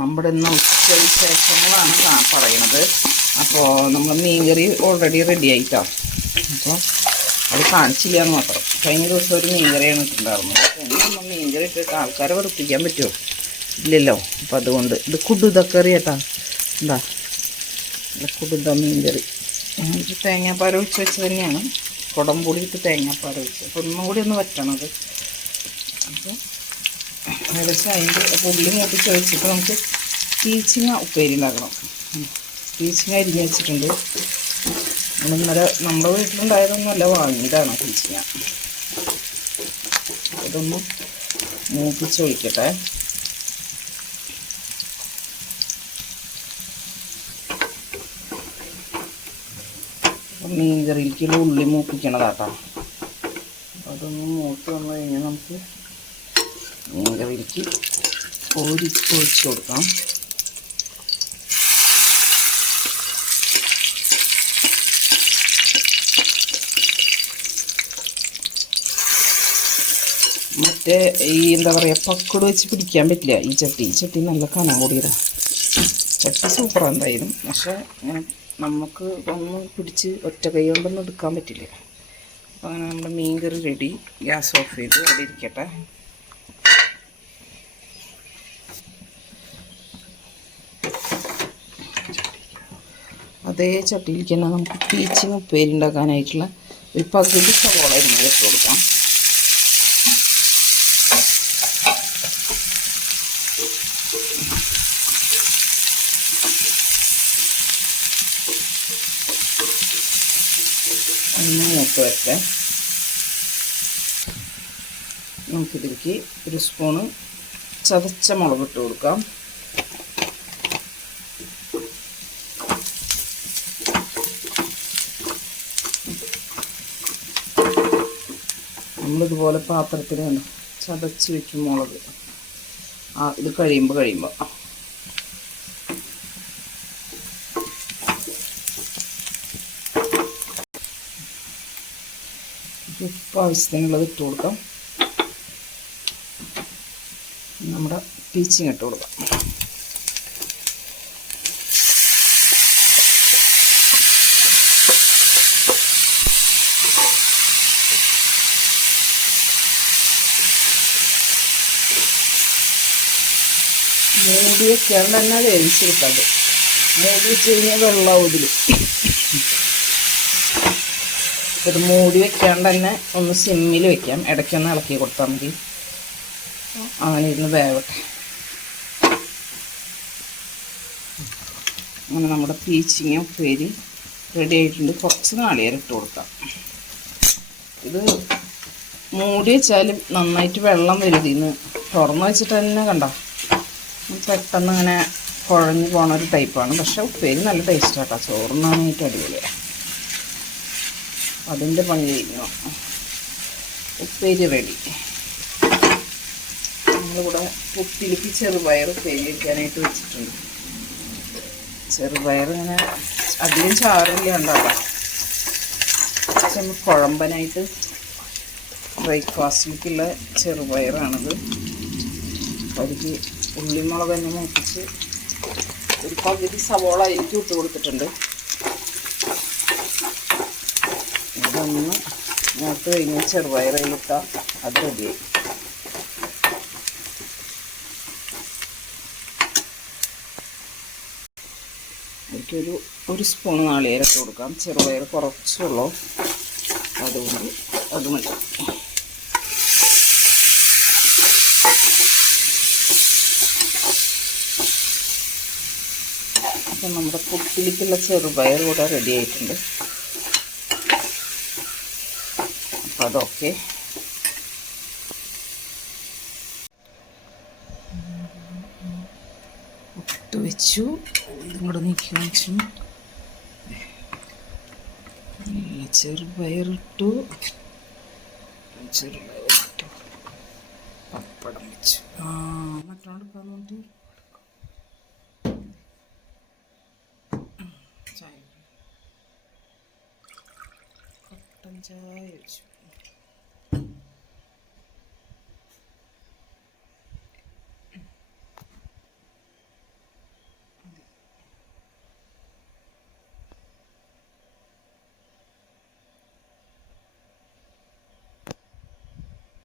നമ്മുടെ ഇന്ന് ഉച്ച വിശേഷങ്ങളാണ് പറയുന്നത് അപ്പോൾ നമ്മൾ മീൻകറി ഓൾറെഡി റെഡി ആയിട്ടോ? അപ്പോൾ അത് കാണിച്ചില്ല എന്ന് മാത്രം. കഴിഞ്ഞ ദിവസം ഒരു മീൻകറിയാണ് ഇട്ടുണ്ടായിരുന്നത് അപ്പോൾ നമ്മൾ മീൻകറി ഇട്ടിട്ട് ആൾക്കാരെ വെറുപ്പിക്കാൻ പറ്റുമോ? ഇല്ലല്ലോ. അപ്പോൾ അതുകൊണ്ട് ഇത് കുടുതക്കറി കേട്ടാ എന്താ? നല്ല കുടുത മീൻകറി. തേങ്ങാപ്പാര ഒഴിച്ച് വെച്ച് തന്നെയാണ്. കുടം കൂടിയിട്ട് തേങ്ങാപ്പാര ഒഴിച്ച്. ഒന്നും കൂടി ഒന്ന് വറ്റണത് അപ്പോൾ ഏകദേശം അതിന്റെ ഉള്ളി മൂപ്പിച്ച് നമുക്ക് പീച്ചിങ്ങ ഉപ്പേരി ഉണ്ടാക്കണം. പീച്ചിങ്ങ അരിഞ്ഞ് വെച്ചിട്ടുണ്ട്. നമ്മൾ ഇന്നലെ നമ്മുടെ വീട്ടിലുണ്ടായതൊന്നുമല്ല വാങ്ങിയതാണ് പീച്ചിങ്ങ. ഇതൊന്ന് മൂപ്പിച്ച് ഒഴിക്കട്ടെ. മീൻ ഉള്ളി മൂപ്പിക്കണതാട്ടോ. അതൊന്ന് മൂത്ത് വന്നു കഴിഞ്ഞാൽ നമുക്ക് മീൻ കറിയിലേക്ക് കോരി ഒഴിച്ച് കൊടുക്കാം. മറ്റേ ഈ എന്താ പറയുക പക്കോട് വെച്ച് പിടിക്കാൻ പറ്റില്ല ഈ ചട്ടി. ഈ ചട്ടി നല്ല കനം കൂടിയതാണ് ചട്ടി സൂപ്പർ എന്തായാലും. പക്ഷേ നമുക്ക് ഒന്ന് പിടിച്ച് ഒറ്റ കൈ കൊണ്ടൊന്നും എടുക്കാൻ പറ്റില്ല. അപ്പോൾ അങ്ങനെ നമ്മുടെ മീൻ കറി റെഡി ഗ്യാസ് ഓഫ് ചെയ്ത് അവിടെ ഇരിക്കട്ടെ. അതേ ചട്ടിയിലേക്ക് തന്നെ നമുക്ക് പീച്ചിങ് ഉപ്പേരി ഉണ്ടാക്കാനായിട്ടുള്ള ഒരു പകുതി സവോള ഇരുന്ന് ഇട്ട് കൊടുക്കാം. നമുക്കിതിലേക്ക് ഒരു സ്പൂണ് ചതച്ച മുളക് ഇട്ട് കൊടുക്കാം. നമ്മളിതുപോലെ പാത്രത്തിൽ ചതച്ച് വെക്കും മുളക്. ആ ഇത് കഴിയുമ്പോൾ കഴിയുമ്പോൾ ഉപ്പ് ആവശ്യത്തിനുള്ളത് ഇട്ട് കൊടുക്കാം. നമ്മുടെ പീച്ചിങ് ഇട്ട് കൊടുക്കാം. മൂടി വെക്കാണ്ട് തന്നെ വേവിച്ചെടുക്കാത് മൂടി വെച്ച് കഴിഞ്ഞാൽ വെള്ളം ഇതിൽ ഇത് മൂടി വെക്കാണ്ട് തന്നെ ഒന്ന് സിമ്മിൽ വെക്കാം. ഇടയ്ക്കൊന്ന് ഇളക്കി കൊടുത്താൽ മതി. അങ്ങനെ ഇരുന്ന് വേവട്ടെ. അങ്ങനെ നമ്മുടെ പീച്ചിങ്ങ ഉപ്പേരി റെഡി ആയിട്ടുണ്ട്. കുറച്ച് നാളികേരം ഇട്ട് കൊടുക്കാം. ഇത് മൂടി വെച്ചാലും നന്നായിട്ട് വെള്ളം വരുതിന്ന് തുറന്നു വെച്ചിട്ട് തന്നെ കണ്ടോ? പെട്ടെന്ന് അങ്ങനെ കുഴഞ്ഞു പോണ ഒരു ടൈപ്പാണ് പക്ഷെ ഉപ്പേരി നല്ല ടേസ്റ്റ് ആട്ടോ. ചോറിനാണായിട്ട് അടിപൊളിയാണ് അതിന്റെ പണി കഴിഞ്ഞു. ഉപ്പേരി റെഡി നമ്മളിവിടെ ഉപ്പിലേക്ക് ചെറുപയർ ഉപ്പേരി വയ്ക്കാനായിട്ട് വെച്ചിട്ടുണ്ട്. ചെറുപയർ ഇങ്ങനെ അധികം ചാറില്ല ഉണ്ടാവാം പക്ഷെ ഒന്ന് കുഴമ്പനായിട്ട് ബ്രേക്ക്ഫാസ്റ്റിലേക്കുള്ള ചെറുപയറാണിത്. അതിലേക്ക് ഉള്ളിമുളക് തന്നെ മൂപ്പിച്ച് ഒരു പകുതി സവോള എനിക്ക് ഇട്ട് കൊടുത്തിട്ടുണ്ട്. ഇതൊന്ന് മൂത്ത് കഴിഞ്ഞ് ചെറുപയർ അതിലിട്ടാൽ അത് റെഡിയായി. എനിക്കൊരു ഒരു സ്പൂൺ നാളികേരത്ത് കൊടുക്കാം. ചെറുപയർ കുറച്ചുള്ളൂ. അതുകൊണ്ട് അത് മതി. അപ്പം നമ്മുടെ പുട്ടിലേക്കുള്ള ചെറുപയർ കൂടെ റെഡി ആയിട്ടുണ്ട്. അപ്പം അതൊക്കെ ഇട്ട് വെച്ചു. ഇവിടെ കൂടെ നീക്കി നല്ല ചെറുപയറിട്ടു ചെറുപയറിട്ടു പപ്പടം വെച്ചു. ആ മറ്റോണ്ട് ചായ enjoy it.